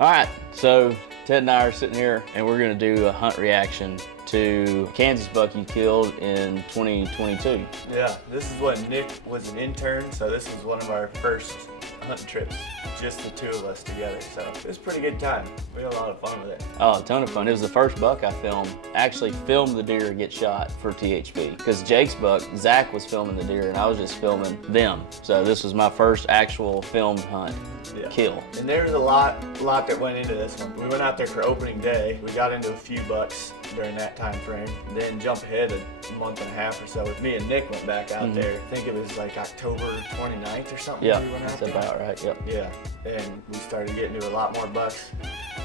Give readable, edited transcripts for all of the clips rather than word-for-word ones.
All right, so Ted and I are sitting here and we're gonna do a hunt reaction to Kansas buck you killed in 2022. Yeah, this is when Nick was an intern, so this was one of our first hunting trips, just the two of us together. So it was a pretty good time. We had a lot of fun with it. Oh, a ton of fun. It was the first buck I filmed. Actually filmed the deer get shot for THP. Because Jake's buck, Zach was filming the deer and I was just filming them. So this was my first actual filmed hunt. Yeah. Kill. And there was a lot that went into this one. We went out there for opening day. We got into a few bucks during that time frame. Then jump ahead a month and a half or so. With me and Nick went back out there. I think it was like October 29th or something. Yeah, we went out that's there. about right. Yep. Yeah, and we started getting to a lot more bucks.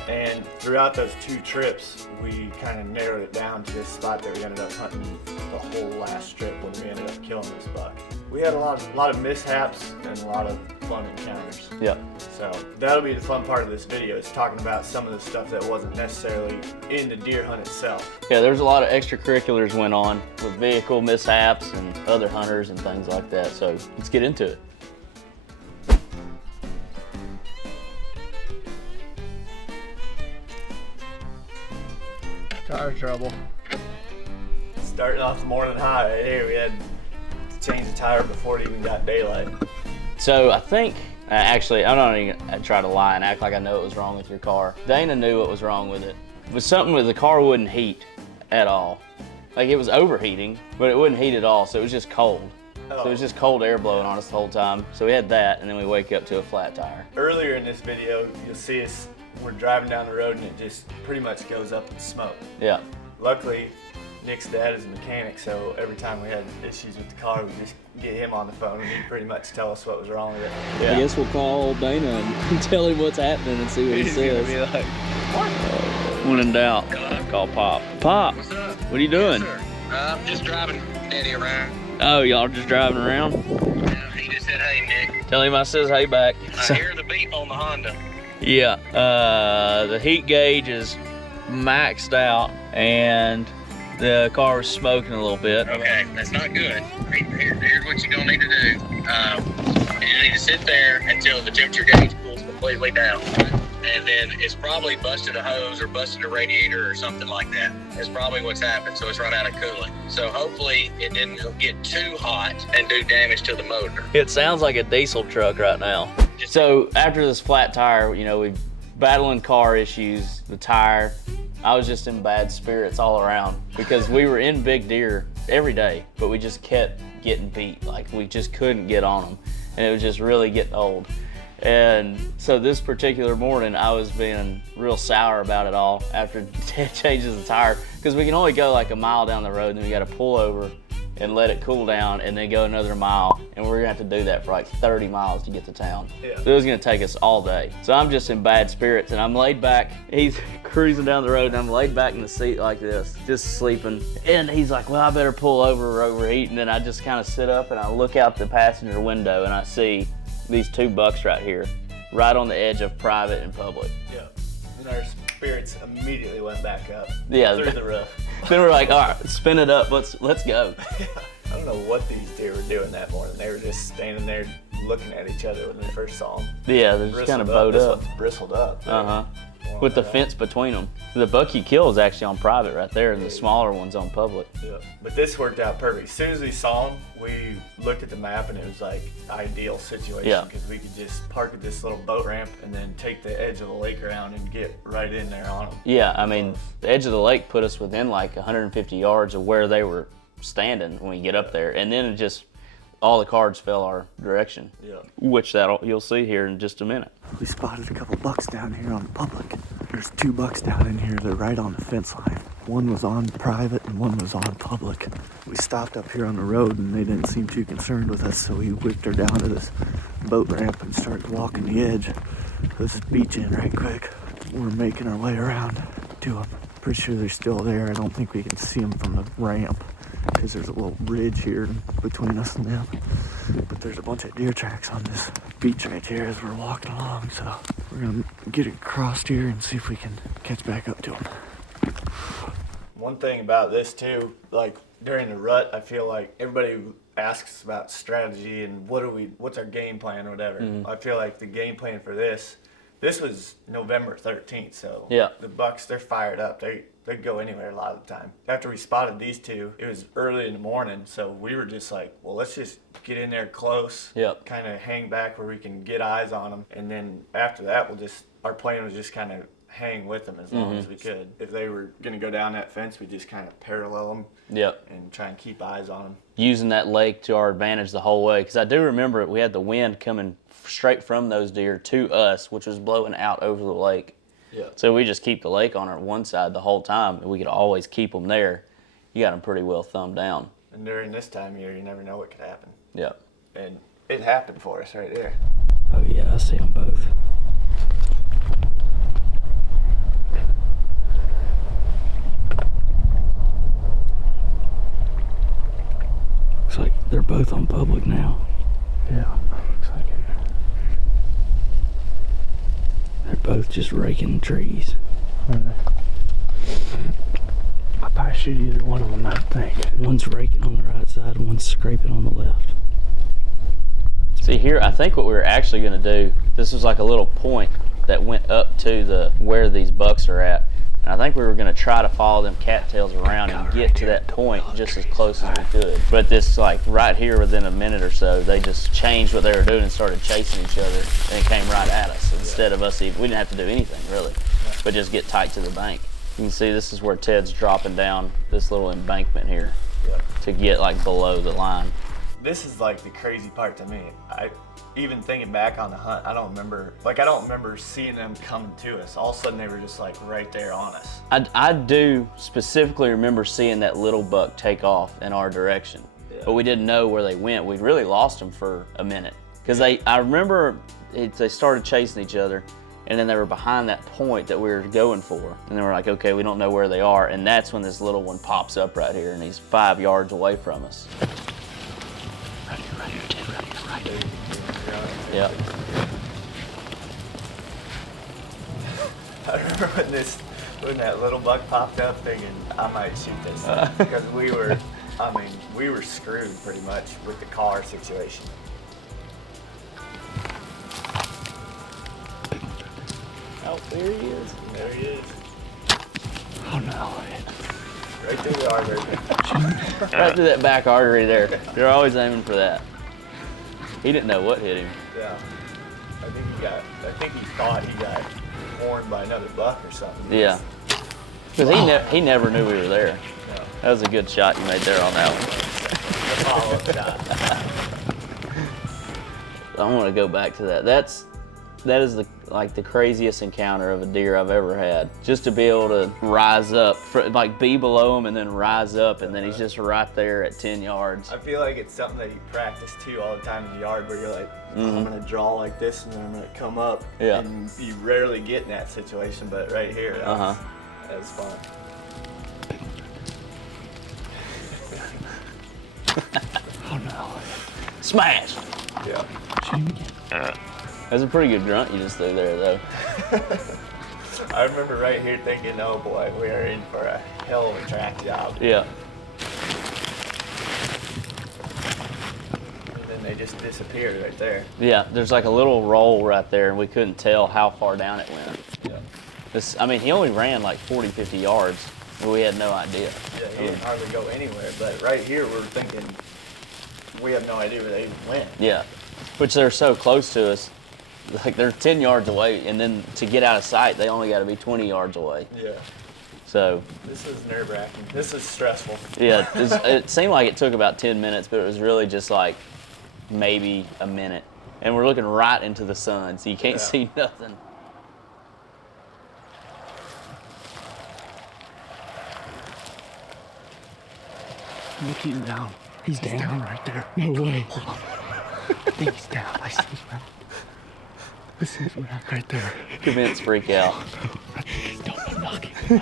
And throughout those two trips, we kind of narrowed it down to this spot that we ended up hunting the whole last trip when we ended up killing this buck. We had a lot of mishaps and a lot of fun encounters. Yeah. So that'll be the fun part of this video, is talking about some of the stuff that wasn't necessarily in the deer hunt itself. Yeah, there's a lot of extracurriculars went on with vehicle mishaps and other hunters and things like that. So let's get into it. Tire trouble. Starting off the morning high right here, we had to change the tire before it even got daylight. So I think, actually, I'm not even gonna try to lie and act like I know what was wrong with your car. Dana knew what was wrong with it. It was something with the car wouldn't heat at all. Like it was overheating, but it wouldn't heat at all, so it was just cold. Oh. So it was just cold air blowing on us the whole time. So we had that, and then we wake up to a flat tire. Earlier in this video, you'll see us, we're driving down the road and it just pretty much goes up in smoke. Yeah. Luckily, Nick's dad is a mechanic, so every time we had issues with the car, we just get him on the phone and he'd pretty much tell us what was wrong with it. Yeah. I guess we'll call Dana and tell him what's happening and see what he He's says. gonna be like, When in doubt, call Pop. Pop, What's up? what are you doing? Yes, sir. Just driving Eddie around. Oh, y'all just driving around? Yeah, he just said, hey, Nick. Tell him I says hey back. I hear the beep on the Honda. Yeah, the heat gauge is maxed out and the car was smoking a little bit. Okay, that's not good. Here's what you're going to need to do. You need to sit there until the temperature gauge cools completely down. And then it's probably busted a hose or busted a radiator or something like that. That's probably what's happened, so it's run out of coolant. So hopefully it didn't get too hot and do damage to the motor. It sounds like a diesel truck right now. So after this flat tire, you know, we battling car issues, the tire, I was just in bad spirits all around because we were in big deer every day, but we just kept getting beat. Like we just couldn't get on them and it was just really getting old. And so this particular morning, I was being real sour about it all after Ted changes the tire, because we can only go like a mile down the road and then we got to pull over and let it cool down and then go another mile, and we're gonna have to do that for like 30 miles to get to town. Yeah. So it was gonna take us all day. So I'm just in bad spirits and I'm laid back. He's cruising down the road and I'm laid back in the seat like this, just sleeping. And he's like, well, I better pull over, we're overheating. And I just kind of sit up and I look out the passenger window and I see these two bucks right here, right on the edge of private and public. yeah. And our spirits immediately went back up. Yeah. Through the roof. Then we're like, all right, spin it up, let's go. I don't know what these deer were doing that morning. They were just standing there looking at each other when we first saw them. Yeah, they're just kind of bowed This up. one's bristled up. With the fence between them. The buck you kill is actually on private right there, and the smaller one's on public. Yeah. But this worked out perfect. As soon as we saw him, we looked at the map and it was like ideal situation, Yeah. because we could just park at this little boat ramp and then take the edge of the lake around and get right in there on them. Yeah, I mean, the edge of the lake put us within like 150 yards of where they were standing when we get up there, and then it just, all the cards fell our direction. Yeah. Which you'll see here in just a minute. We spotted a couple bucks down here on public. There's two bucks down in here. They're right on the fence line. One was on private and one was on public. We stopped up here on the road and they didn't seem too concerned with us, so we whipped her down to this boat ramp and started walking the edge. Let's just beach in right quick. We're making our way around to them. Pretty sure they're still there. I don't think we can see them from the ramp because there's a little ridge here between us and them. But there's a bunch of deer tracks on this beach right here as we're walking along, so we're gonna get across here and see if we can catch back up to them. One thing about this too, like during the rut, I feel like everybody asks about strategy and what's our game plan or whatever. I feel like the game plan for this This was November 13th, so Yeah. the bucks, they're fired up. They'd go anywhere a lot of the time. After we spotted these two, it was early in the morning, so we were just like, well, let's just get in there close, Yep. kind of hang back where we can get eyes on them, and then after that, our plan was just kind of hang with them as long as we could. If they were going to go down that fence, we just kind of parallel them Yep. and try and keep eyes on them. Using that lake to our advantage the whole way, because I do remember we had the wind coming straight from those deer to us, which was blowing out over the lake. Yeah. So we just keep the lake on our one side the whole time, and we could always keep them there. You got them pretty well thumbed down. And during this time of year, you never know what could happen. Yep. And it happened for us right there. Oh yeah, I see them both. Looks like they're both on public now. Yeah, looks like it. They're both just raking trees. Are they? I probably shoot either one of them, I think. One's raking on the right side, one's scraping on the left. See here, I think what we were actually going to do, this was like a little point that went up to where these bucks are at. And I think we were going to try to follow them cattails around and get to that point just as close as we could. But this, like right here within a minute or so, they just changed what they were doing and started chasing each other and it came right at us. Instead of us even, we didn't have to do anything really, but just get tight to the bank. You can see this is where Ted's dropping down this little embankment here to get like below the line. This is like the crazy part to me. Even thinking back on the hunt, I don't remember seeing them coming to us. All of a sudden they were just like right there on us. I do specifically remember seeing that little buck take off in our direction, but we didn't know where they went. We really lost them for a minute because I remember they started chasing each other, and then they were behind that point that we were going for, and they were like, okay, we don't know where they are, and that's when this little one pops up right here, and he's 5 yards away from us. Yep. I remember when that little buck popped up thinking I might shoot this thing because we were screwed pretty much with the car situation. Oh, there he is. There he is. Oh no. Right through the artery. Right through that back artery there. You're always aiming for that. He didn't know what hit him. Yeah. I think he thought he got horned by another buck or something. Yeah. Because he never knew we were there. No. That was a good shot you made there on that one. The follow-up shot. I want to go back to that. That is the craziest encounter of a deer I've ever had. Just to be able to rise up, like be below him and then rise up, and then he's just right there at 10 yards. I feel like it's something that you practice too all the time in the yard where you're like, I'm gonna draw like this and then I'm gonna come up. Yeah. And you rarely get in that situation, but right here, that was fun. Oh no. Smash! Yeah. Shoot him again. That's a pretty good grunt you just threw there, though. I remember right here thinking, oh boy, we are in for a hell of a track job. Yeah. And then they just disappeared right there. Yeah, there's like a little roll right there, and we couldn't tell how far down it went. Yeah. He only ran like 40, 50 yards, but we had no idea. Yeah, he didn't hardly go anywhere, but right here we're thinking, we have no idea where they went. Yeah, which they're so close to us. Like they're 10 yards away, and then to get out of sight, they only got to be 20 yards away. Yeah. So. This is nerve-wracking. This is stressful. Yeah, it seemed like it took about 10 minutes, but it was really just like maybe a minute. And we're looking right into the sun, so you can't see nothing. Look, he's down. He's down right there. No way. Hold on. I think he's down. I see him. This is right there. Commence freak out. Don't knock him.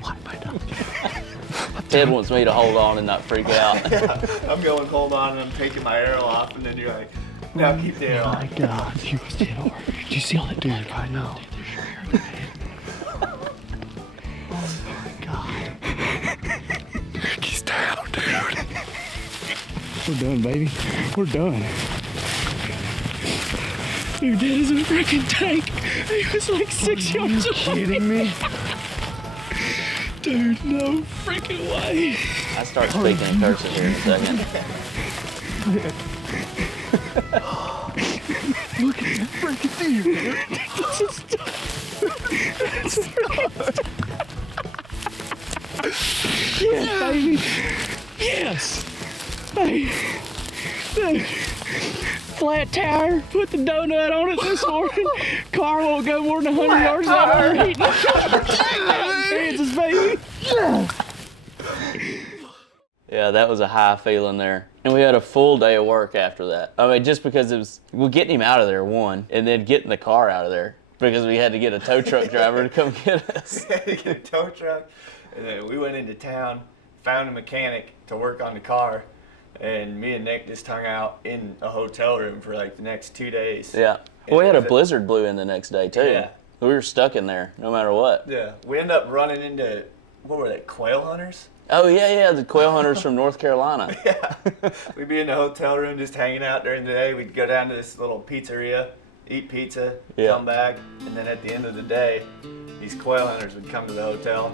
Why am I knocking? Ted wants me to hold on and not freak out. Yeah, I'm going, hold on, and I'm taking my arrow off, and then you're like, now keep the arrow Oh on. my God. You did hard. Did you see all that? Dude, I know. Oh my God. He's down, dude. We're done, baby. We're done. You're dead as a freaking tank. He was like 6 yards away. Kidding me? Dude, no freaking way. I start speaking in cursive here in a second. Look at that freaking deer, dude. Yes, baby. Yes. Hey. Dude. Flat tire. Put the donut on it this morning. Car won't go more than 100 yards without overheating. Kansas, baby. Yeah, that was a high feeling there. And we had a full day of work after that. I mean, just because it was, well, getting him out of there, one, and then getting the car out of there because we had to get a tow truck driver to come get us. We had to get a tow truck, and then we went into town, found a mechanic to work on the car, and me and Nick just hung out in a hotel room for like the next 2 days. Yeah. Well, we had a blizzard blew in the next day, too. Yeah. We were stuck in there no matter what. Yeah, we ended up running into, what were they, quail hunters? Oh, yeah, the quail hunters from North Carolina. Yeah, we'd be in the hotel room just hanging out during the day. We'd go down to this little pizzeria, eat pizza, come back, and then at the end of the day, these quail hunters would come to the hotel,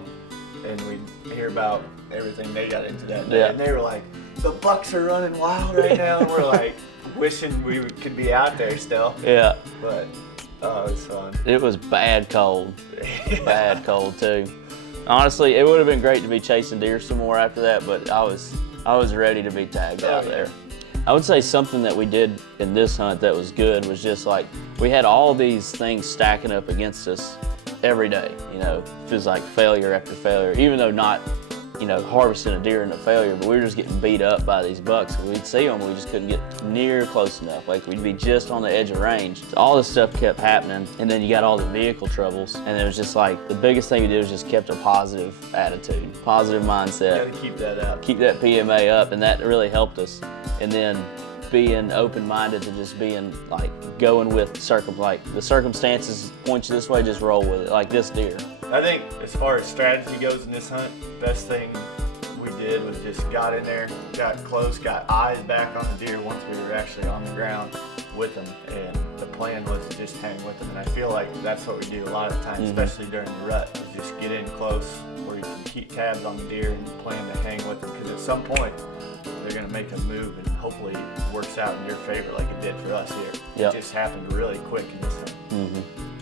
and we'd hear about everything they got into that day. Yeah. And they were like, the bucks are running wild right now, and we're like, wishing we could be out there still. Yeah. But, oh, it was fun. It was bad cold. Bad cold, too. Honestly, it would have been great to be chasing deer some more after that, but I was ready to be tagged out there. I would say something that we did in this hunt that was good was just like, we had all these things stacking up against us every day, you know. It was like failure after failure, even though not, you know, harvesting a deer into failure, but we were just getting beat up by these bucks. We'd see them, we just couldn't get near close enough. Like, we'd be just on the edge of range. So all this stuff kept happening, and then you got all the vehicle troubles, and it was just like, the biggest thing we did was just kept a positive attitude, positive mindset. Gotta keep that up. Keep that PMA up, and that really helped us. And then being open-minded to just being like, going with the circumstances point you this way, just roll with it, like this deer. I think as far as strategy goes in this hunt, best thing we did was just got in there, got close, got eyes back on the deer once we were actually on the ground with them, and the plan was to just hang with them. And I feel like that's what we do a lot of times, especially during the rut, is just get in close where you can keep tabs on the deer and plan to hang with them, because at some point they're going to make a move, and hopefully it works out in your favor like it did for us here. Yep. It just happened really quick in this hunt.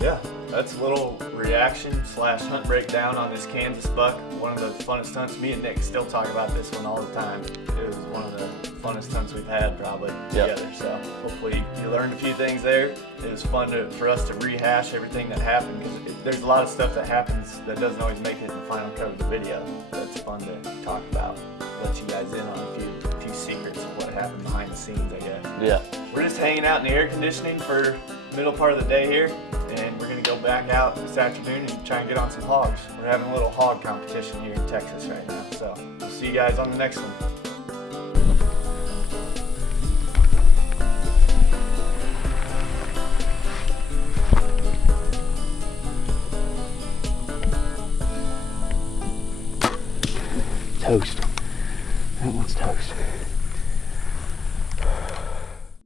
Yeah, that's a little reaction / hunt breakdown on this Kansas buck. One of the funnest hunts. Me and Nick still talk about this one all the time. It was one of the funnest hunts we've had probably together. So hopefully you learned a few things there. It was fun for us to rehash everything that happened, because there's a lot of stuff that happens that doesn't always make it in the final cut of the video. That's fun to talk about. Let you guys in on a few secrets of what happened behind the scenes, I guess. Yeah. We're just hanging out in the air conditioning for the middle part of the day here, and we're gonna go back out this afternoon and try and get on some hogs. We're having a little hog competition here in Texas right now, so we'll see you guys on the next one. Toast. That one's toast.